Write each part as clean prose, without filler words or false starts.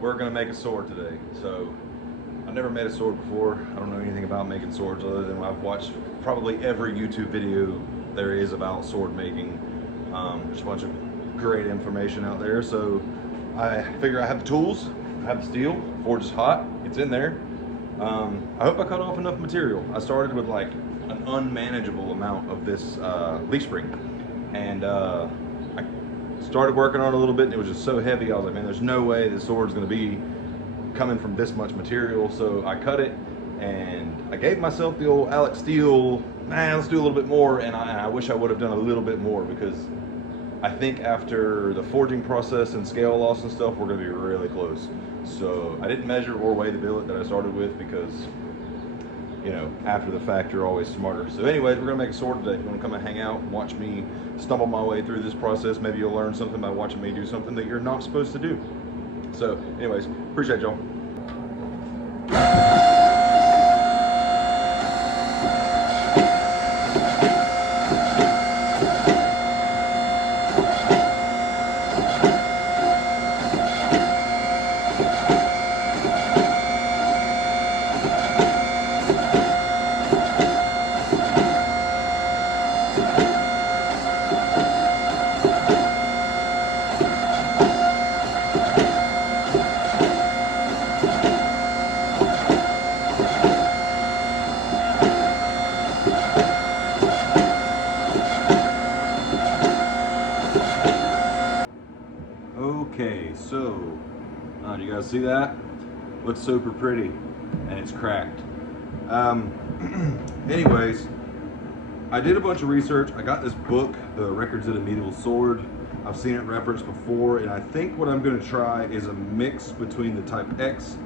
we're gonna make a sword today. So I've never made a sword before. I don't know anything about making swords other than I've watched probably every YouTube video there is about sword making. There's a bunch of great information out there. So I figure I have the tools, I have the steel, forge is hot, it's in there. I hope I cut off enough material. I started with like an unmanageable amount of this leaf spring, and I started working on it a little bit, and it was just so heavy. I was like, man, there's no way this sword's gonna be coming from this much material. So I cut it, and I gave myself the old Alex Steel, let's do a little bit more, and I wish I would have done a little bit more, because I think after the forging process and scale loss and stuff, we're gonna be really close. So I didn't measure or weigh the billet that I started with, because, you know, after the fact, you're always smarter. So anyways, we're gonna make a sword today. If you wanna come and hang out, watch me stumble my way through this process, maybe you'll learn something by watching me do something that you're not supposed to do. So anyways, appreciate y'all. Okay, so do you guys see that? Looks super pretty, and it's cracked. Anyways, I did a bunch of research. I got this book, The Records of the Medieval Sword. I've seen it referenced before, and I think what I'm going to try is a mix between the Type X,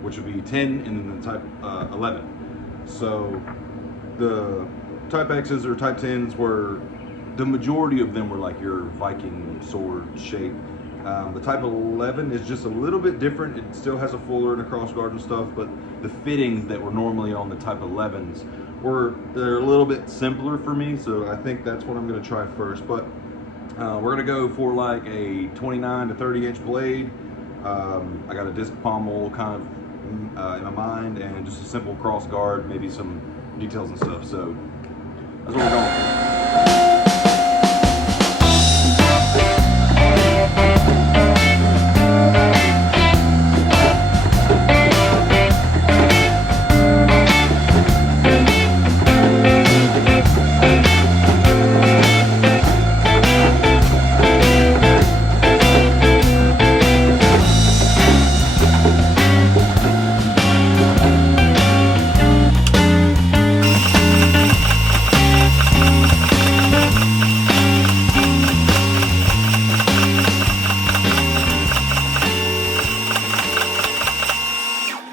which would be 10, and then the Type 11. So the Type X's or Type 10s were, the majority of them were like your Viking sword shape. The Type 11 is just a little bit different. It still has a fuller and a crossguard and stuff, but the fittings that were normally on the Type 11s they're a little bit simpler for me, so I think that's what I'm going to try first. But we're going to go for like a 29 to 30 inch blade. I got a disc pommel kind of in my mind, and just a simple crossguard, maybe some details and stuff. So that's what we're going for.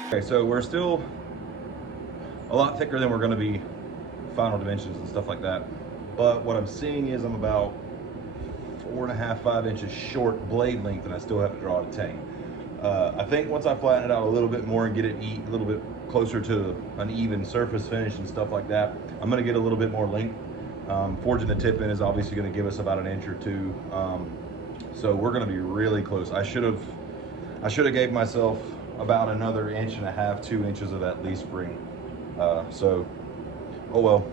Okay, so we're still a lot thicker than we're going to be final dimensions and stuff like that. But what I'm seeing is I'm about 4.5, 5 inches short blade length, and I still have to draw it a tang. I think once I flatten it out a little bit more and get it a little bit closer to an even surface finish and stuff like that, I'm going to get a little bit more length. Forging the tip in is obviously going to give us about an inch or two. So we're going to be really close. I should have gave myself about another 1.5 inches, 2 inches of that leaf spring. So, oh well.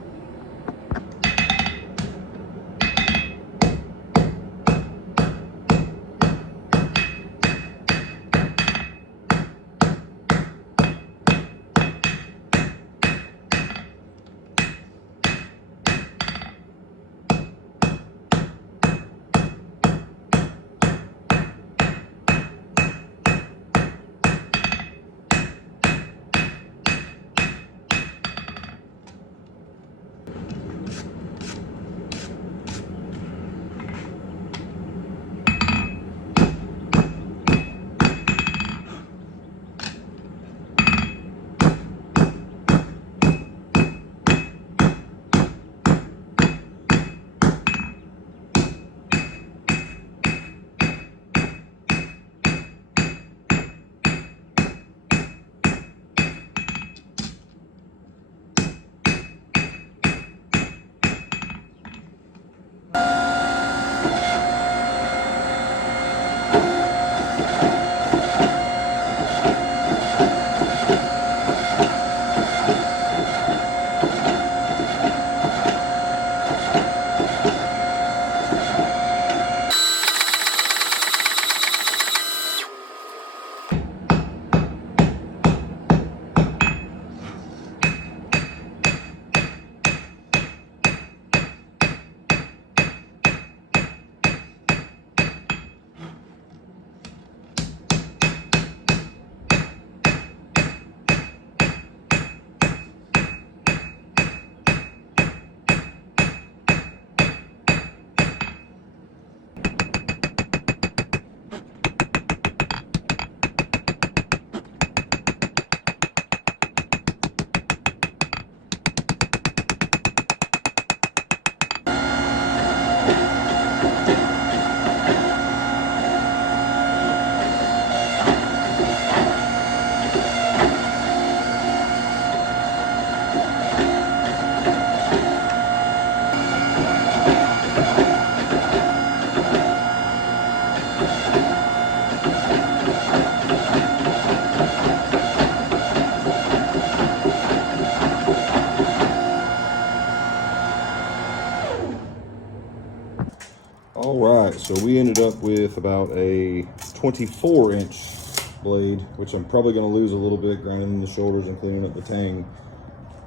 so we ended up with about a 24-inch blade, which I'm probably going to lose a little bit grinding the shoulders and cleaning up the tang.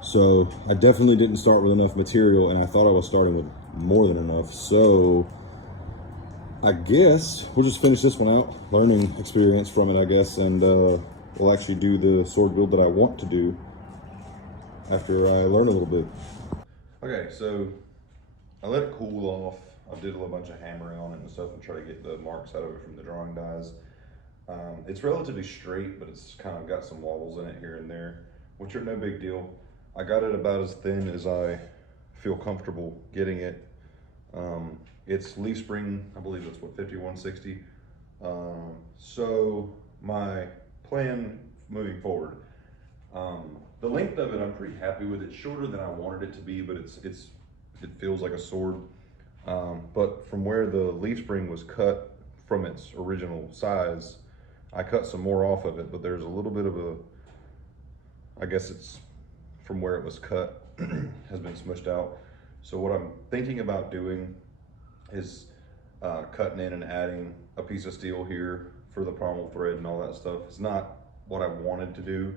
So I definitely didn't start with enough material, and I thought I was starting with more than enough. So I guess we'll just finish this one out, learning experience from it, I guess, and we'll actually do the sword build that I want to do after I learn a little bit. Okay, so I let it cool off. I did a bunch of hammering on it and stuff and try to get the marks out of it from the drawing dies. It's relatively straight, but it's kind of got some wobbles in it here and there, which are no big deal. I got it about as thin as I feel comfortable getting it. It's leaf spring, I believe it's what, 5160. So my plan moving forward, the length of it, I'm pretty happy with. It's shorter than I wanted it to be, but it feels like a sword. But from where the leaf spring was cut from its original size, I cut some more off of it, but there's a little bit of a, I guess it's from where it was cut, has been smushed out. So what I'm thinking about doing is cutting in and adding a piece of steel here for the pommel thread and all that stuff. It's not what I wanted to do,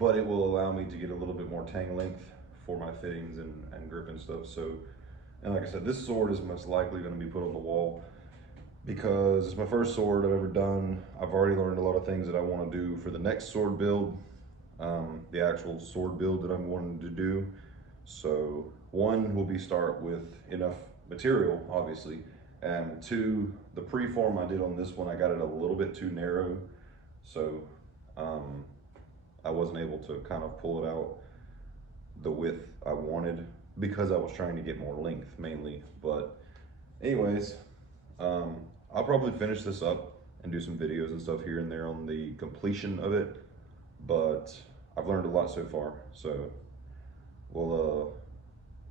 but it will allow me to get a little bit more tang length for my fittings and grip and stuff. So, and like I said, this sword is most likely going to be put on the wall because it's my first sword I've ever done. I've already learned a lot of things that I want to do for the next sword build, the actual sword build that I'm wanting to do. So one will be start with enough material, obviously, and two, the preform I did on this one, I got it a little bit too narrow, so I wasn't able to kind of pull it out the width I wanted because I was trying to get more length mainly. But anyways, I'll probably finish this up and do some videos and stuff here and there on the completion of it, but I've learned a lot so far, so we'll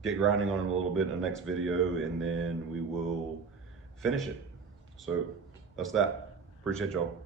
get grinding on it a little bit in the next video, and then we will finish it. So that's that. Appreciate y'all.